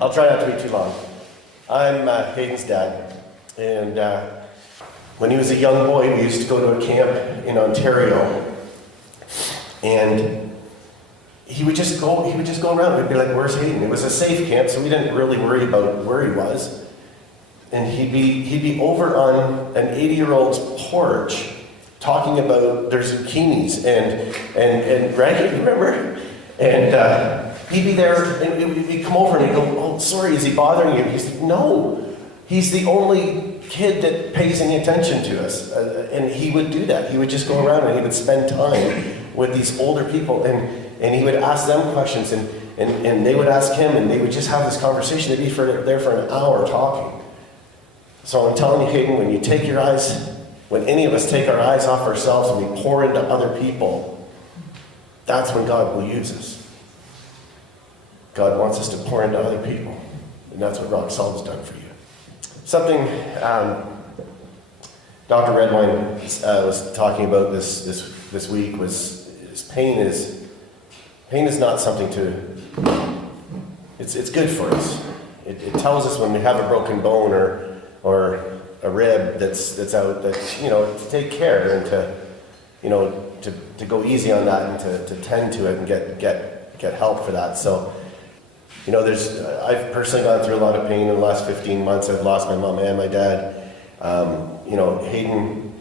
I'll try not to be too long. I'm Hayden's dad, and when he was a young boy, we used to go to a camp in Ontario, and he would just go around. We'd be like, "Where's Hayden?" It was a safe camp, so we didn't really worry about where he was. And he'd be over on an 80-year-old's porch talking about their zucchinis and Raggy, remember? And he'd be there, and we'd come over, and he'd go, "Oh, sorry, is he bothering you?" He's like, "No, he's the only kid that pays any attention to us." And he would do that. He would just go around and he would spend time with these older people, and he would ask them questions, and they would ask him, and they would just have this conversation. They'd be there for an hour talking. So I'm telling you, Hayden, when any of us take our eyes off ourselves and we pour into other people, that's when God will use us. God wants us to pour into other people, and that's what Rock Solid has done for you. Something Dr. Redwine was talking about this week was pain is not something to. It's good for us. It tells us when we have a broken bone or a rib that's out, that to take care and to go easy on that and to tend to it and get help for that. So I've personally gone through a lot of pain in the last 15 months. I've lost my mom and my dad. Hayden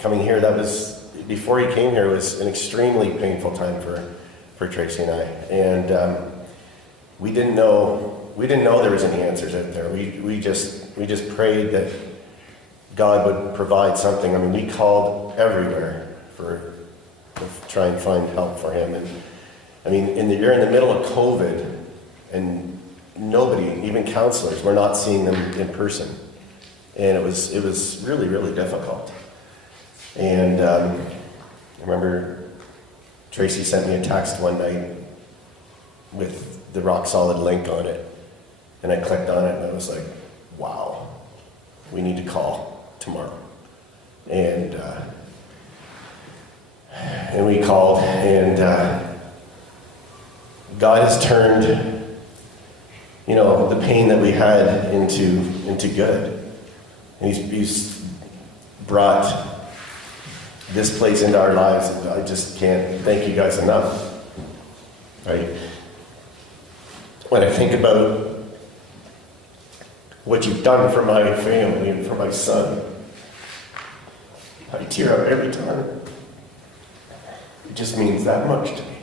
coming here, that was before he came here, was an extremely painful time for Tracy and I, and we didn't know there was any answers out there. We just prayed that God would provide something. I mean, we called everywhere to try and find help for him. And I mean, you're in the middle of COVID, and nobody, even counselors, were not seeing them in person, and it was really, really difficult. And I remember Tracy sent me a text one night with the Rock Solid link on it. And I clicked on it, and I was like, wow, we need to call tomorrow. And we called, and God has turned, the pain that we had into good. And he's brought this place into our lives, and I just can't thank you guys enough. Right? When I think about what you've done for my family and for my son, I tear up every time. It just means that much to me.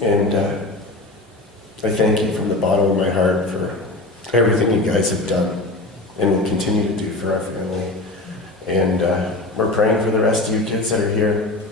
And I thank you from the bottom of my heart for everything you guys have done and will continue to do for our family. And we're praying for the rest of you kids that are here.